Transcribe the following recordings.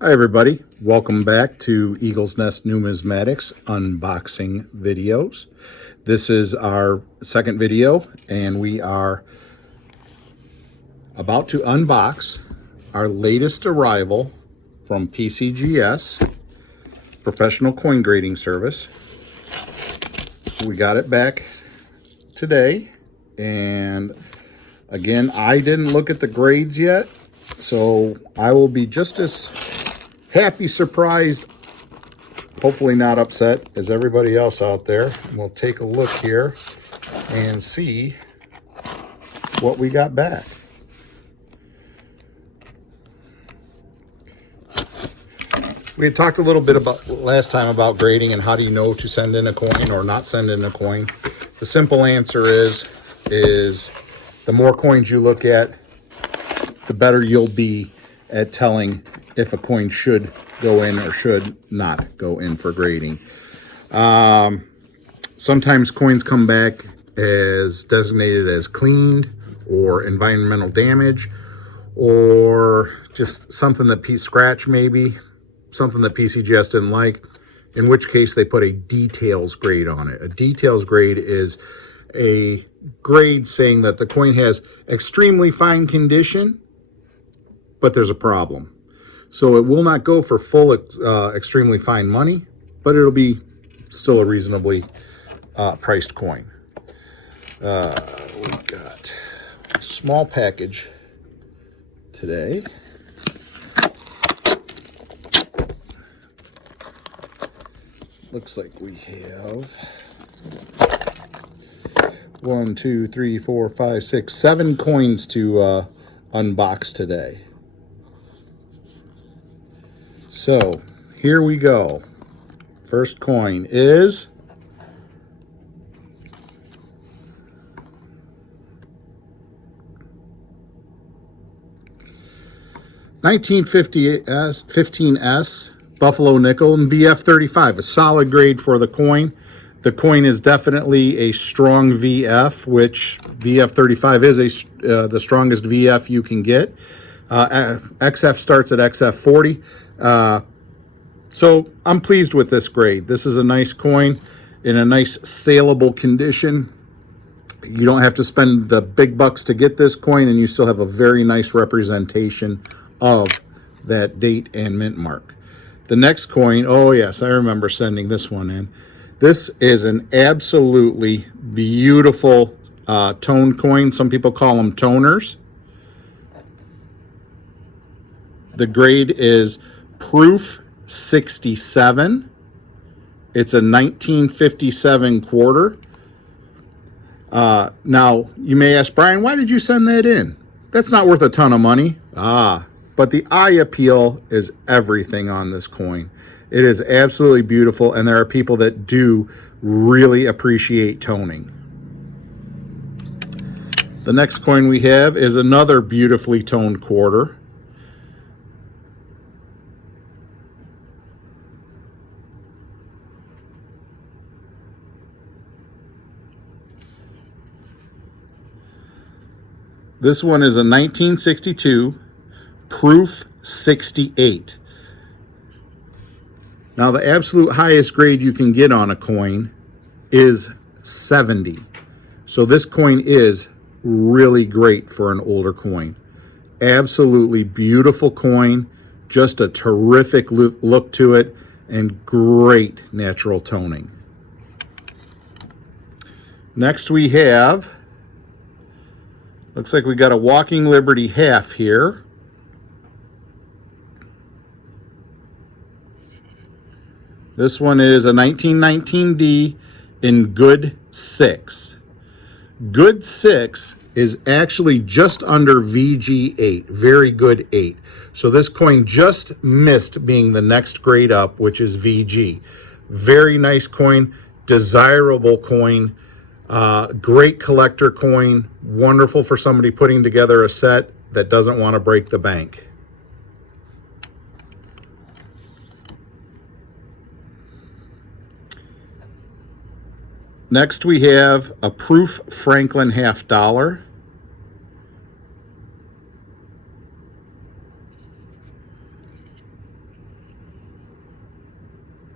Hi everybody, welcome back to Eagle's Nest Numismatics unboxing videos. This is our second video and we are about to unbox our latest arrival from PCGS, Professional Coin Grading Service. We got it back today, and again, I didn't look at the grades yet, so I will be just as happy, surprised, hopefully not upset as everybody else out there. We'll take a look here and see what we got back. We had talked a little bit about last time about grading and how do you know to send in a coin or not send in a coin. The simple answer is the more coins you look at, the better you'll be at telling if a coin should go in or should not go in for grading. Sometimes coins come back as designated as cleaned or environmental damage, or just something that scratch, maybe something that PCGS didn't like, in which case they put a details grade on it. A details grade is a grade saying that the coin has extremely fine condition, but there's a problem. So it will not go for full extremely fine money, but it'll be still a reasonably priced coin. We got a small package today. Looks like we have 1, 2, 3, 4, 5, 6, 7 coins to unbox today. So here we go. First coin is $1915S Buffalo nickel and VF35, a solid grade for the coin. The coin is definitely a strong VF, which VF35 is the strongest VF you can get. XF starts at XF40. So I'm pleased with this grade. This is a nice coin in a nice saleable condition. You don't have to spend the big bucks to get this coin, and you still have a very nice representation of that date and mint mark. The next coin, oh yes, I remember sending this one in. This is an absolutely beautiful toned coin. Some people call them toners. The grade is Proof 67. It's a 1957 quarter. Now, you may ask, Brian, why did you send that in? That's not worth a ton of money. But the eye appeal is everything on this coin. It is absolutely beautiful, and there are people that do really appreciate toning. The next coin we have is another beautifully toned quarter. This one is a 1962 Proof 68. Now, the absolute highest grade you can get on a coin is 70. So this coin is really great for an older coin. Absolutely beautiful coin, just a terrific look to it, and great natural toning. Next we have, looks like we got a Walking Liberty half here. This one is a 1919D in good 6. Good 6 is actually just under VG8, very good 8. So this coin just missed being the next grade up, which is VG. Very nice coin, desirable coin, great collector coin, wonderful for somebody putting together a set that doesn't want to break the bank. Next we have a Proof Franklin $50.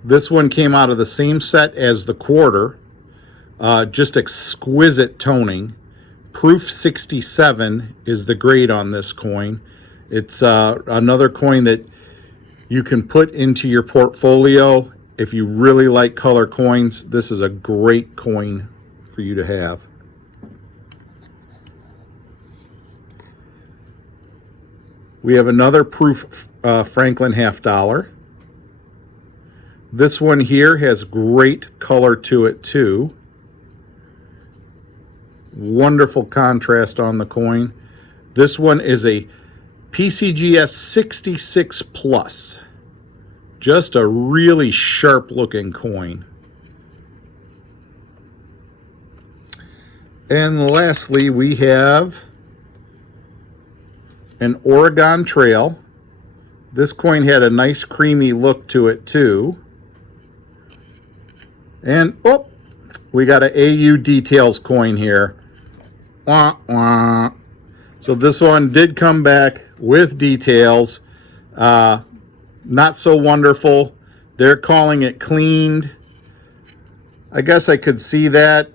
This one came out of the same set as the quarter. Just exquisite toning. Proof 67 is the grade on this coin. It's another coin that you can put into your portfolio. If you really like color coins, this is a great coin for you to have. We have another proof Franklin $50. This one here has great color to it too. Wonderful contrast on the coin. This one is a PCGS 66 Plus. Just a really sharp looking coin. And lastly, we have an Oregon Trail. This coin had a nice creamy look to it too. And oh, we got an AU Details coin here. Wah, wah. So this one did come back with details. Not so wonderful. They're calling it cleaned. I guess I could see that.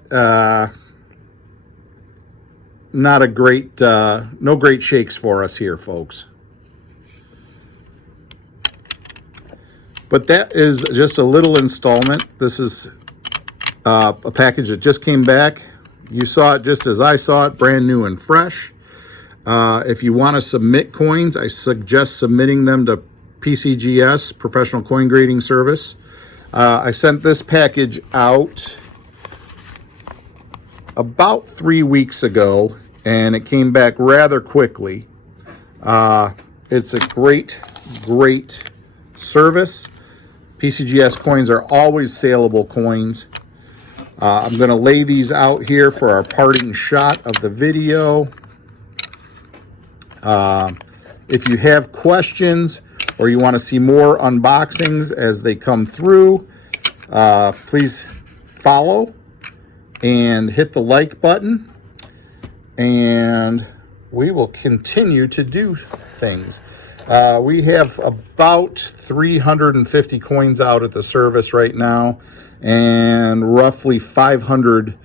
Not a great, no great shakes for us here, folks. But that is just a little installment. This is a package that just came back. You saw it just as I saw it, brand new and fresh. If you want to submit coins, I suggest submitting them to PCGS, Professional Coin Grading Service. I sent this package out about 3 weeks ago, and it came back rather quickly. It's a great service. PCGS coins are always saleable coins. I'm going to lay these out here for our parting shot of the video. If you have questions or you want to see more unboxings as they come through, please follow and hit the like button, and we will continue to do things. We have about 350 coins out at the service right now, and roughly 500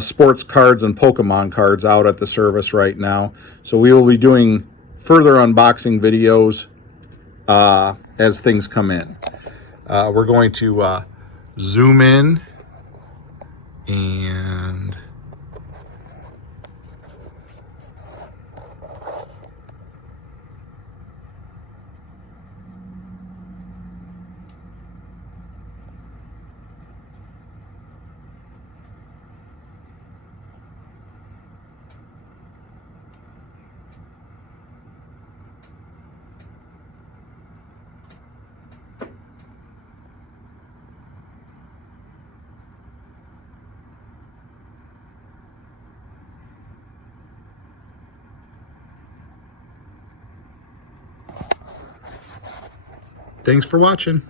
sports cards and Pokemon cards out at the service right now. So we will be doing further unboxing videos as things come in. We're going to zoom in and thanks for watching.